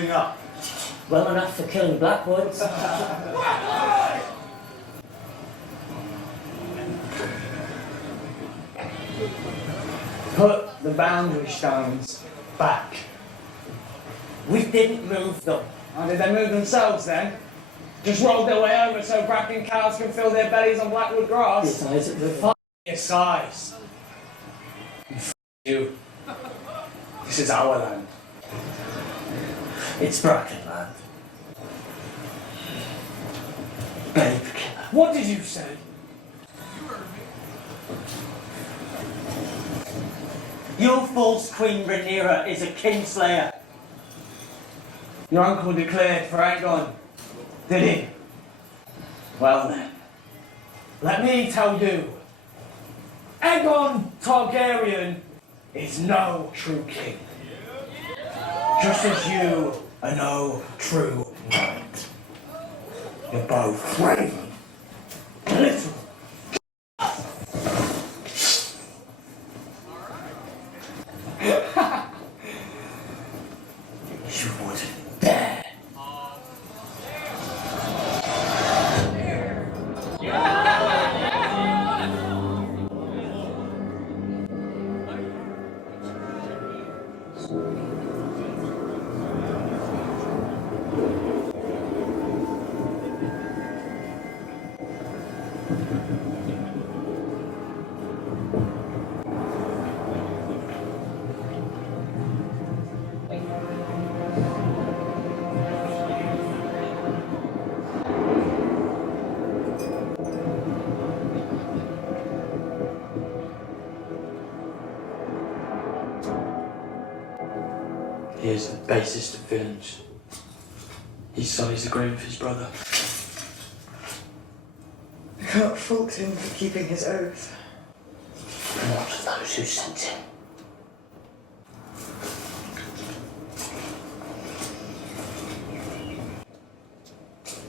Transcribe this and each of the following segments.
nothing up. Well enough for killing Blackwoods. Put the boundary stones back. We didn't move them. How did they move themselves then? Just rolled their way over so Bracken cows can fill their bellies on Blackwood grass? Your size at the fire. Your size. You. This is our land. It's Bracken land. Babe killer. What did you say? Your false Queen Rhaenyra is a kinslayer. Your uncle declared for Aegon, did he? Well then, let me tell you, Aegon Targaryen is no true king. Just as you are no true knight. You're both craven, little. You wouldn't dare. He is the basest of villains. He sullies the grave of his brother. I can't fault him for keeping his oath. Not those who sent him.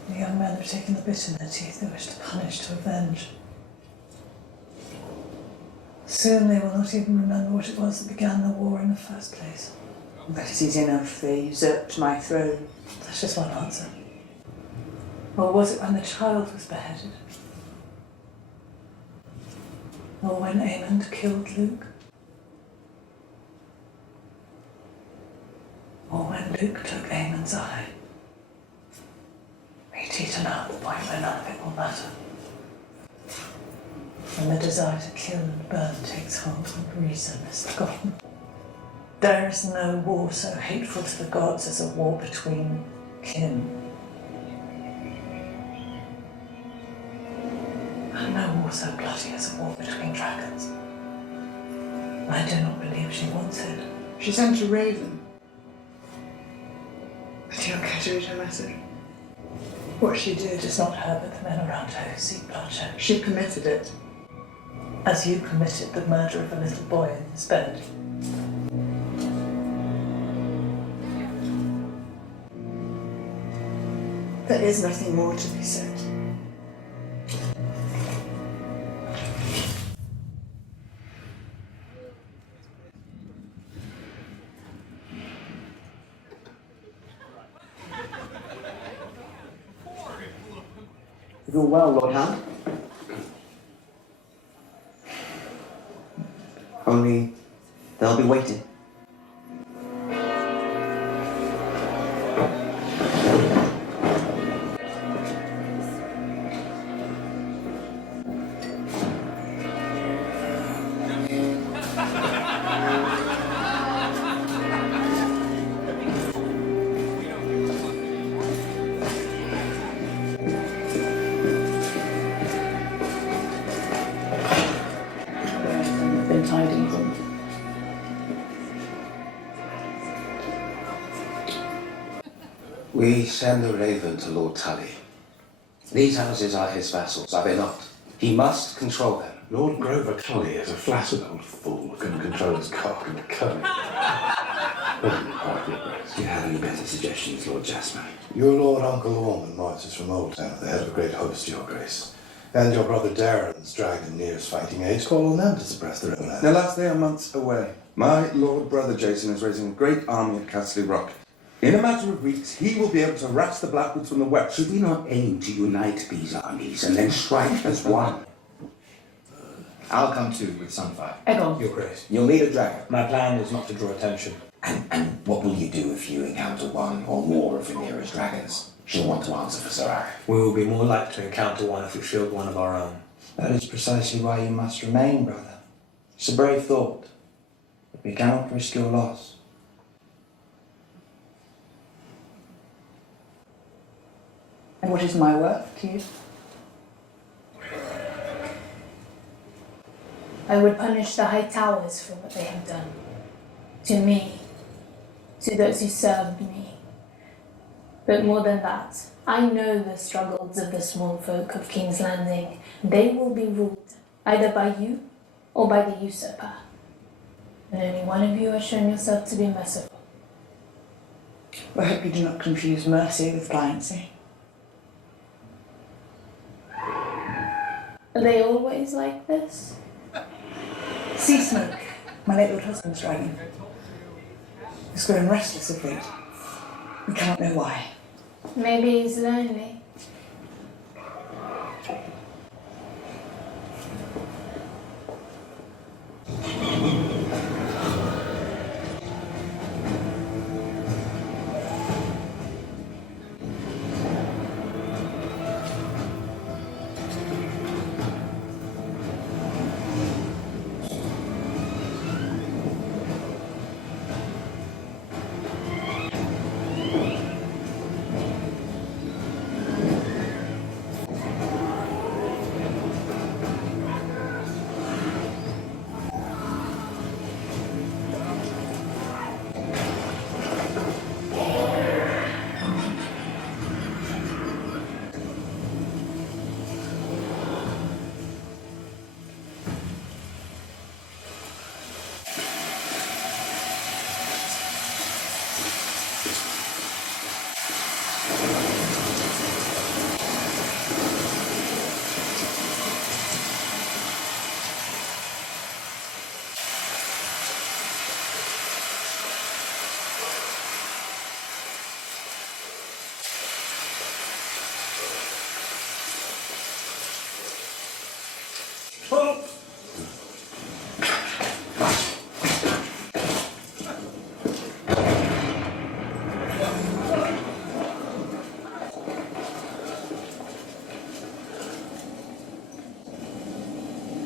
The young men have taken the bit in their teeth they wish to punish, to avenge. Soon they will not even remember what it was that began the war in the first place. That is easy enough. They usurped my throne. That's just one answer. Or was it when the child was beheaded? Or when Aemond killed Luke? Or when Luke took Aemond's eye? We teeter now at the point where none of it will matter. When the desire to kill and burn takes hold and reason is forgotten. There is no war so hateful to the gods as a war between kin. And no war so bloody as a war between dragons. I do not believe she wants it. She sent a raven. I do not care to read her message. What she did, It is not her but the men around her who seek bloodshed. she committed it. As you committed the murder of a little boy in his bed. There is nothing more to be said. You're well, Lord Hound. Only they'll be waiting. Been tidings of. We send a raven to Lord Tully. These houses are his vassals, are they not? He must control them. Lord Grover Tully is a flaccid old fool who can control his cock and comb. Do you have any better suggestions, Lord Jasper? Your Lord Uncle Ormond marches from Old Town at the head of a great host, Your Grace. And your brother Darren's dragged nearest fighting age. Call on them to suppress their own Now, lands. lads, they are months away. My Lord Brother Jason is raising a great army at Castle Rock. In a matter of weeks, he will be able to harass the Blackwoods from the west. Should we not aim to unite these armies and then strike as one? I'll come too with Sunfire. Egon. Your Grace. You'll need a dragon. My plan is not to draw attention. And what will you do if you encounter one or more of Rhaenyra's dragons? She'll want to answer for Sarai. We will be more likely to encounter one if we field one of our own. That is precisely why you must remain, brother. It's a brave thought, but we cannot risk your loss. And what is my worth to you? I would punish the High Towers for what they have done. To me, to those who served me. But more than that, I know the struggles of the small folk of King's Landing. They will be ruled either by you or by the usurper. And only one of you has shown yourself to be merciful. I hope you do not confuse mercy with pliancy. Are they always like this? Sea Smoke, my late Lord husband's dragon, has grown restless of late. We cannot know why. Maybe he's lonely.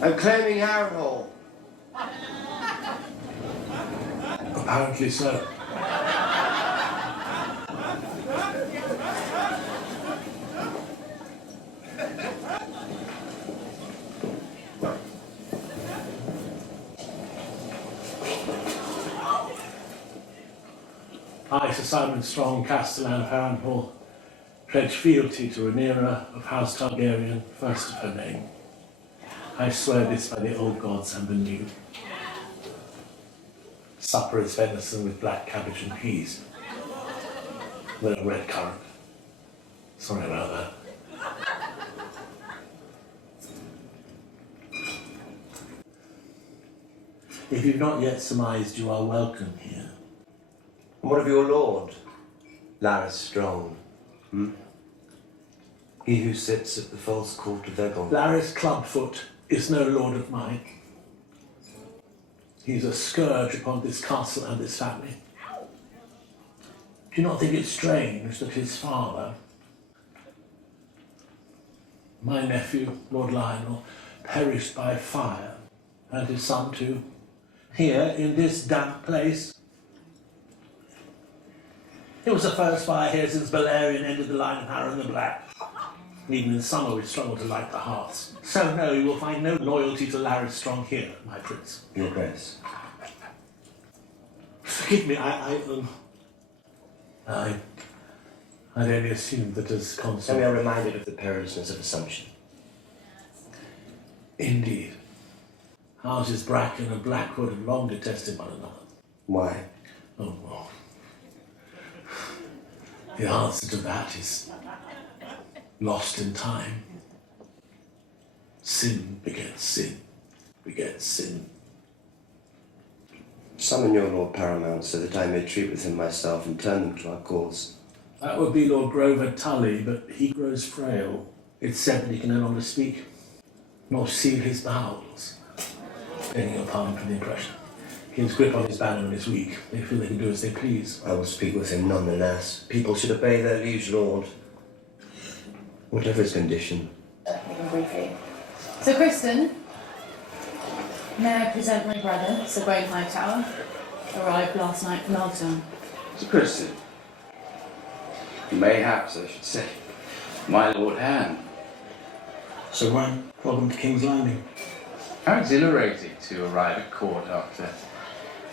I'm claiming Harrenhal. Apparently so. I, Sir Simon Strong, Castellan of Harrenhal, pledge fealty to Rhaenyra of House Targaryen, first of her name. I swear this by the old gods and the new. Supper is venison with black cabbage and peas. With a red currant. Sorry about that. If you've not yet surmised, you are welcome here. And what of your lord, Larys Strong? He who sits at the false court of Egon. Larys Clubfoot is no lord of mine. He's a scourge upon this castle and this family. Do you not think it strange that his father, my nephew, Lord Lionel, perished by fire, and his son too, here in this damp place? It was the first fire here since Balerion ended the line of Harren the Black. Even in summer we struggle to light the hearths. So no, you will find no loyalty to Larys Strong here, my prince. Your Grace. Forgive me, I'd only assumed that as So consul. we are reminded of the perilousness of assumption. Indeed. Houses Bracken and Blackwood have long detested one another. Why? Oh, well. The answer to that is lost in time. Sin begets sin, begets sin. Summon your Lord Paramount so that I may treat with him myself and turn them to our cause. That would be Lord Grover Tully, but he grows frail. It's said that he can no longer speak, nor seal his bowels. Begging your pardon for the impression. His grip on his banner is weak. They feel they can do as they please. I will speak with him nonetheless. People should obey their liege lord, whatever his condition. Even briefly. So, Kristen, may I present my brother, Sir Gawain Hightower, arrived last night from Elton. Sir Christian. Mayhaps, I should say. My Lord Han. So when? Welcome to King's Landing. How exhilarating to arrive at court after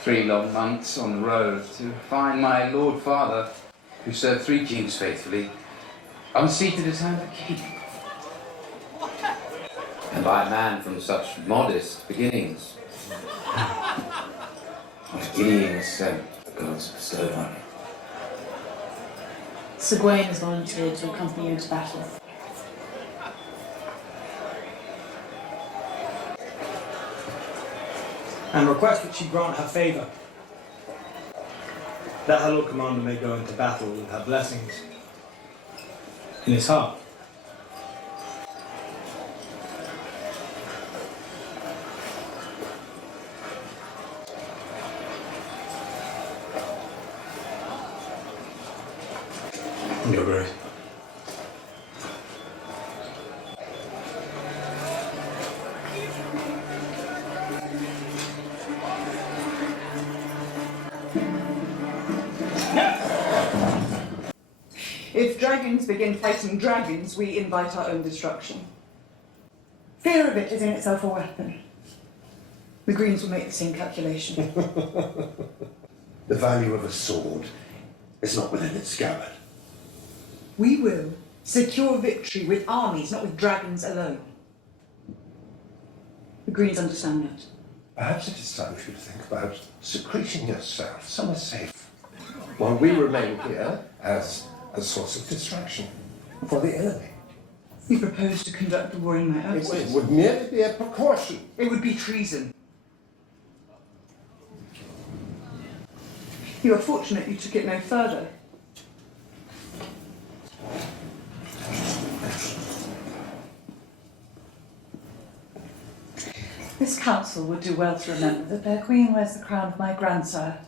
3 long months on the road to find my Lord Father, who served 3 kings faithfully, unseated as hand the king. And by a man from such modest beginnings. What guineas sent the gods bestowed on him. Sir Gawain has volunteered to accompany you into battle. And request that she grant her favour. That her Lord Commander may go into battle with her blessings in his heart. Your Grace. If dragons begin fighting dragons, we invite our own destruction. Fear of it is in itself a weapon. The Greens will make the same calculation. The value of a sword is not within its scabbard. We will secure victory with armies, not with dragons alone. The Greens understand that. Perhaps it is time for you to think about secreting yourself somewhere safe, while we remain here as a source of distraction for the enemy. You propose to conduct the war in my It absence? would merely be a precaution. It would be treason. You are fortunate you took it no further. This council would do well to remember that their queen wears the crown of my grandsire,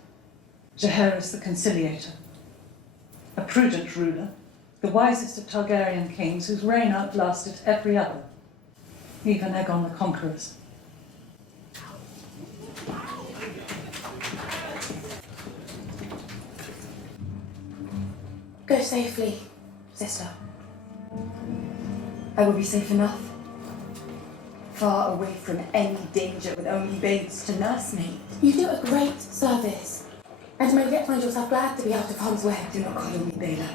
Jaehaerys the Conciliator, a prudent ruler, the wisest of Targaryen kings whose reign outlasted every other, even Aegon the Conqueror's. Go safely, sister. I will be safe enough. Far away from any danger with only babes to nurse me. You do a great service. And may yet find yourself glad to be out of harm's way. Do not call me Bela.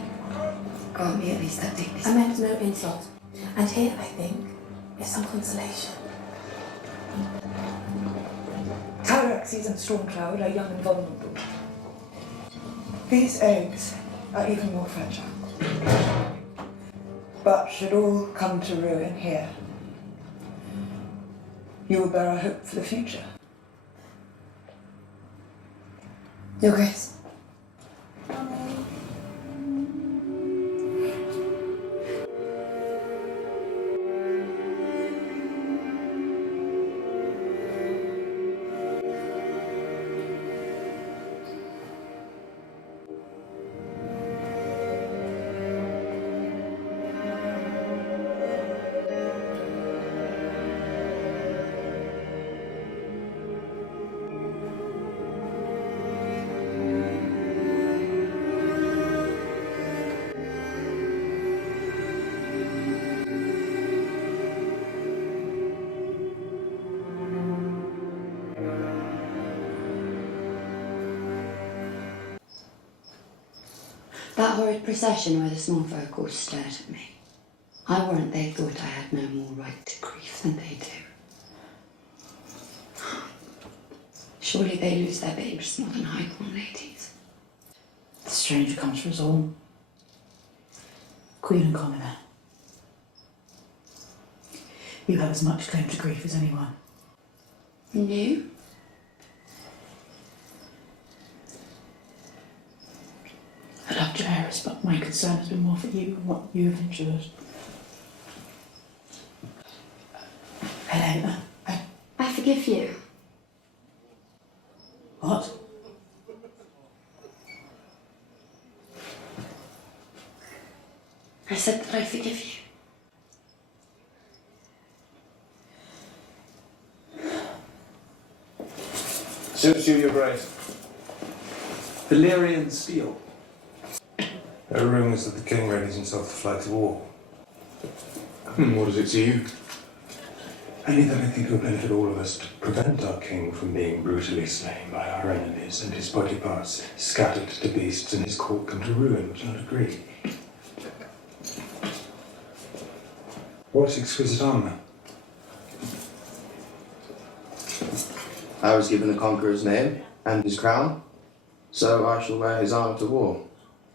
Grant me at least that dignity. I meant no insult. And here, I think, is some consolation. Tyraxes and Stormcloud are young and vulnerable. These eggs are even more fragile. But should all come to ruin here, you will bear our hope for the future. Your Grace. That horrid procession where the small folk all stared at me. I warrant they thought I had no more right to grief than they do. Surely they lose their babes more than highborn ladies. The stranger comes for us all. Queen and commoner. You have as much claim to grief as anyone. And you? My concern has been more for you and what you have endured. Helena, I forgive you. what? I said that I forgive you. Suits you, Your Grace. Valyrian steel. There are rumours that the king readies himself to fly to war. What is it to you? Only that I think it would benefit all of us to prevent our king from being brutally slain by our enemies and his body parts scattered to beasts and his court come to ruin. Would you not agree? What exquisite armour? I was given the conqueror's name and his crown, so I shall wear his armour to war.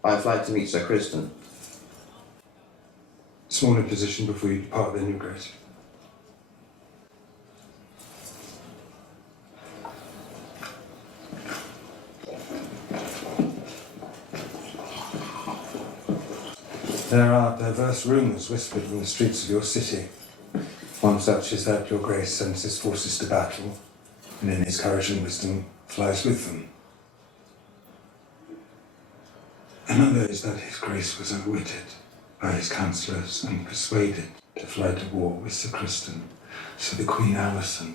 I fly to meet Sir Kristen. Small imposition before you depart, then, Your Grace. There are diverse rumours whispered in the streets of your city. One such is that Your Grace sends his forces to battle, and in his courage and wisdom flies with them. Another is that his Grace was outwitted by his counsellors and persuaded to fly to war with Sir Kristen, so the Queen Alicent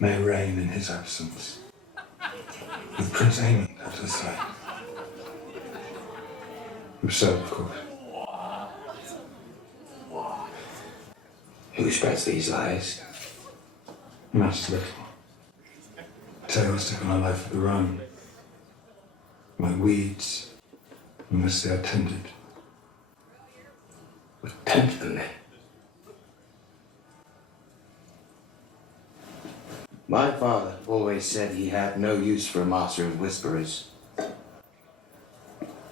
may reign in his absence, with Prince Aemon at her side. Absurd, of course. Who spreads these lies? Matters little. Tales taken on life of the run, like weeds, unless they are tended. Tend them then. My father always said he had no use for a master of whisperers.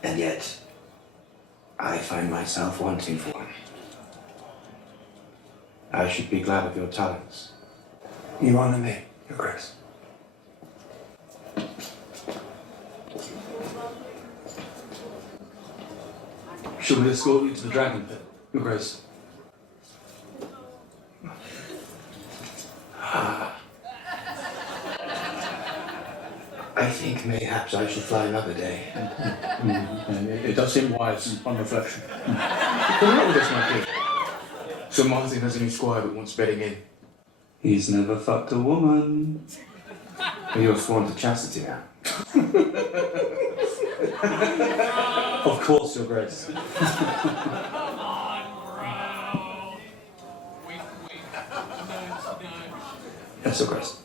And yet, I find myself wanting for one. I should be glad of your talents. You honour me, Your Grace. Shall we escort you to the dragon pit, Your Grace? I think mayhaps I should fly another day. It does seem wise on reflection. Come out with us, my kid. Sir Martin has a new squire that wants bedding in. He's never fucked a woman. You're sworn to chastity now. Of course, Your Grace. Yes, Your Grace.